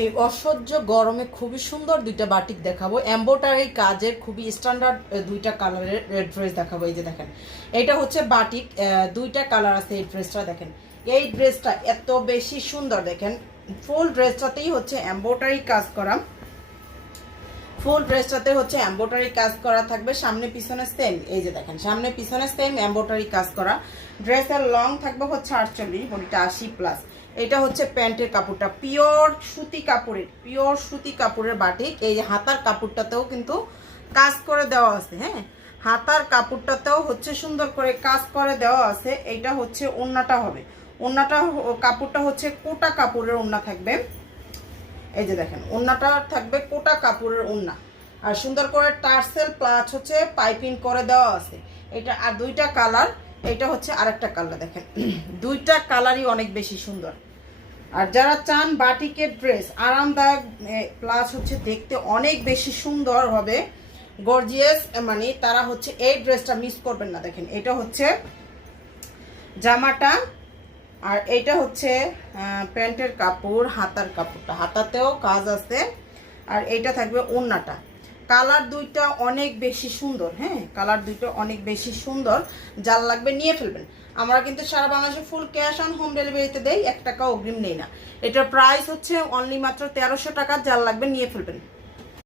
এই অসহ্য গরমে খুবই সুন্দর দুইটা বাটিক দেখাবো, এমব্রয়ডারি কাজের খুবই স্ট্যান্ডার্ড দুইটা কালারের রেড ড্রেস দেখাবো। এই যে দেখেন, এটা হচ্ছে বাটিক, দুইটা কালার আছে। এই ড্রেসটা দেখেন, এই ড্রেসটা এত বেশি সুন্দর। দেখেন ফুল ড্রেসটাতেই হচ্ছে এমব্রয়ডারি কাজ করা, ফুল ড্রেসটাতে হচ্ছে এমব্রয়ডারি কাজ করা থাকবে, সামনে পিছনে সেম। এই যে দেখেন, সামনে পিছনে সেম এমব্রয়ডারি কাজ করা। ড্রেসের লং থাকবে হচ্ছে 48, বডিটা 80+। এটা হচ্ছে প্যান্টের কাপড়টা পিওর সুতি কাপড়ের, পিওর সুতি কাপড়ের বাটিক। এই যে হাতার কাপড়টাতেও কিন্তু কাজ করে দেওয়া আছে। হ্যাঁ, হাতার কাপড়টাতেও হচ্ছে সুন্দর করে কাজ করে দেওয়া আছে। এটা হচ্ছে ওড়নাটা হবে, ওড়নাটা কাপড়টা হচ্ছে কোটা কাপড়ের ওড়না থাকবে। এই যে দেখেন, ওড়নাটা থাকবে কোটা কাপড়ের ওড়না, আর সুন্দর করে টার্সেল প্লাস হচ্ছে পাইপিং করে দেওয়া আছে। এটা আর দুইটা কালার, এটা হচ্ছে আরেকটা কালার। দেখেন দুইটা কালারই অনেক বেশি সুন্দর। আর যারা চান বাটিকের ড্রেস আরামদায়ক প্লাস হচ্ছে দেখতে অনেক বেশি সুন্দর হবে, গর্জিয়াস, মানে তারা হচ্ছে এই ড্রেসটা মিস করবেন না। দেখেন এটা হচ্ছে জামাটা, আর এইটা হচ্ছে প্যান্টের কাপড়, হাতার কাপড়টা, হাতাতেও কাজ আছে। আর এইটা থাকবে ওড়নাটা। কালার দুইটা অনেক বেশি সুন্দর। হ্যাঁ, কালার দুইটা অনেক বেশি সুন্দর। যার লাগবে নিয়ে ফেলবেন। আমরা কিন্তু সারা বাংলাদেশে ফুল ক্যাশ অন হোম ডেলিভারিতে দেই, 1 টাকা অগ্রিম নেই না। এটার প্রাইস হচ্ছে অনলি মাত্র 1300 টাকা। যার লাগবে নিয়ে ফেলবেন।